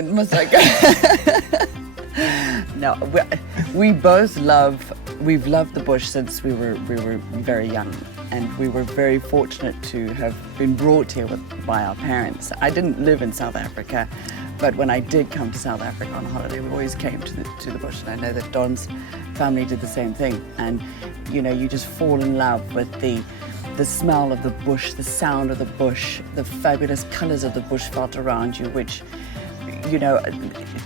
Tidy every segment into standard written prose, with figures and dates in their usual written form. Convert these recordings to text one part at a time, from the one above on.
turn, must I go? No, we've loved the bush since we were very young, and we were very fortunate to have been brought here by our parents. I didn't live in South Africa, but when I did come to South Africa on holiday, we always came to the bush, and I know that Don's family did the same thing. And you know, you just fall in love with the smell of the bush, the sound of the bush, the fabulous colours of the bush felt around you, which, you know, it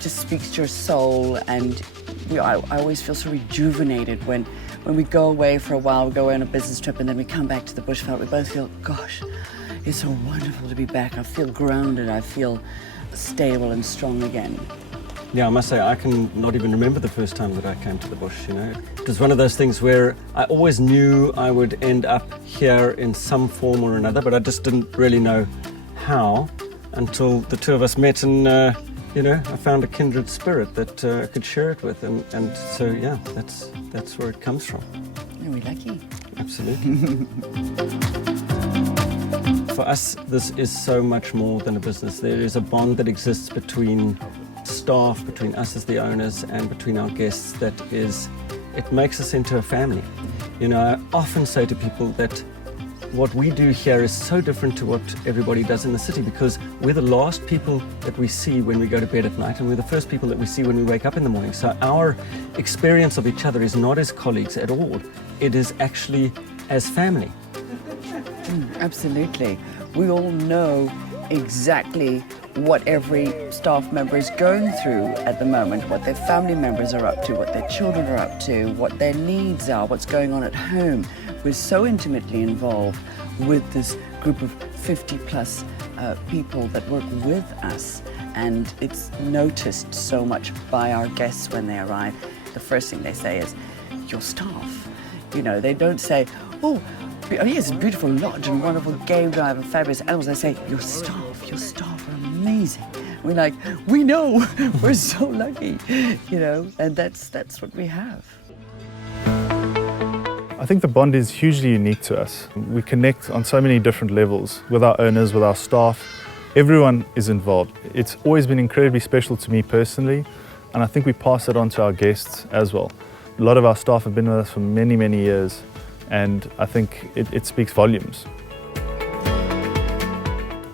just speaks to your soul. And I always feel so rejuvenated when we go away for a while, we go away on a business trip, and then we come back to the bushveld. We both feel, gosh, it's so wonderful to be back. I feel grounded, I feel stable and strong again. Yeah, I must say, I can not even remember the first time that I came to the bush, you know. It was one of those things where I always knew I would end up here in some form or another, but I just didn't really know how until the two of us met, and, you know, I found a kindred spirit that I could share it with. And so, yeah, that's where it comes from. Are we lucky? Absolutely. For us, this is so much more than a business. There is a bond that exists between staff, between us as the owners, and between our guests that it makes us into a family. You know, I often say to people that what we do here is so different to what everybody does in the city, because we're the last people that we see when we go to bed at night, and we're the first people that we see when we wake up in the morning. So our experience of each other is not as colleagues at all. It is actually as family. Absolutely. We all know exactly what every staff member is going through at the moment, what their family members are up to, what their children are up to, what their needs are, what's going on at home. We're so intimately involved with this group of 50 plus people that work with us, and it's noticed so much by our guests when they arrive. The first thing they say is, your staff. You know, they don't say, oh, here's a beautiful lodge and wonderful game drive and fabulous animals. They say, your staff are amazing. We're like, we know, we're so lucky, you know, and that's what we have. I think the bond is hugely unique to us. We connect on so many different levels with our owners, with our staff. Everyone is involved. It's always been incredibly special to me personally, and I think we pass it on to our guests as well. A lot of our staff have been with us for many, many years, and I think it speaks volumes.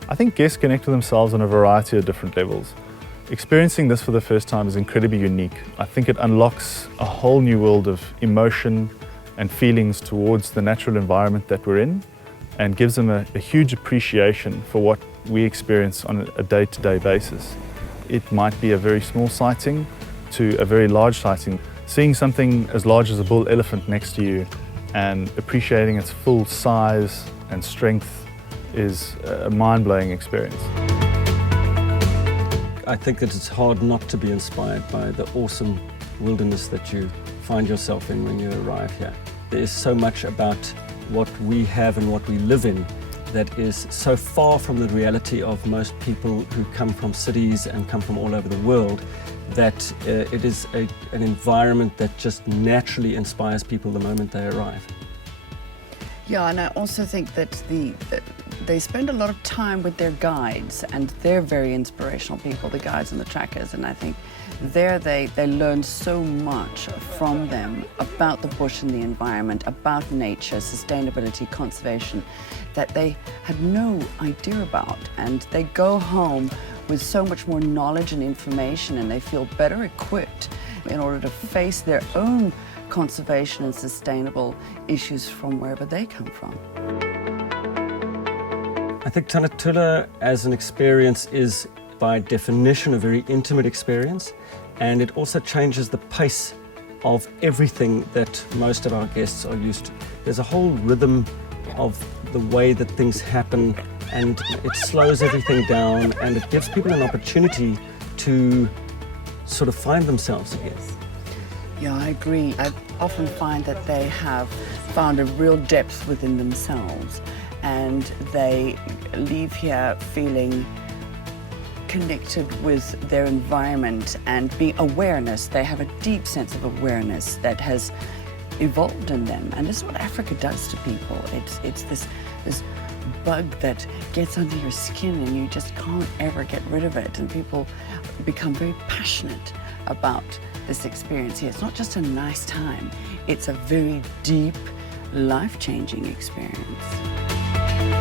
I think guests connect with themselves on a variety of different levels. Experiencing this for the first time is incredibly unique. I think it unlocks a whole new world of emotion and feelings towards the natural environment that we're in, and gives them a huge appreciation for what we experience on a day-to-day basis. It might be a very small sighting to a very large sighting. Seeing something as large as a bull elephant next to you and appreciating its full size and strength is a mind-blowing experience. I think that it's hard not to be inspired by the awesome wilderness that you find yourself in when you arrive here. There is so much about what we have and what we live in that is so far from the reality of most people who come from cities and come from all over the world, that it is an environment that just naturally inspires people the moment they arrive. Yeah, and I also think that they spend a lot of time with their guides, and they're very inspirational people, the guides and the trackers, and I think there they learn so much from them about the bush and the environment, about nature, sustainability, conservation, that they had no idea about, and they go home with so much more knowledge and information, and they feel better equipped in order to face their own conservation and sustainable issues from wherever they come from. I think Tanda Tula as an experience is by definition a very intimate experience, and it also changes the pace of everything that most of our guests are used to. There's a whole rhythm of the way that things happen, and it slows everything down, and it gives people an opportunity to sort of find themselves again. Yeah, I agree. I often find that they have found a real depth within themselves, and they leave here feeling connected with their environment and being awareness. They have a deep sense of awareness that has evolved in them, and this is what Africa does to people. It's this bug that gets under your skin and you just can't ever get rid of it. And people become very passionate about this experience here. It's not just a nice time, it's a very deep, life-changing experience.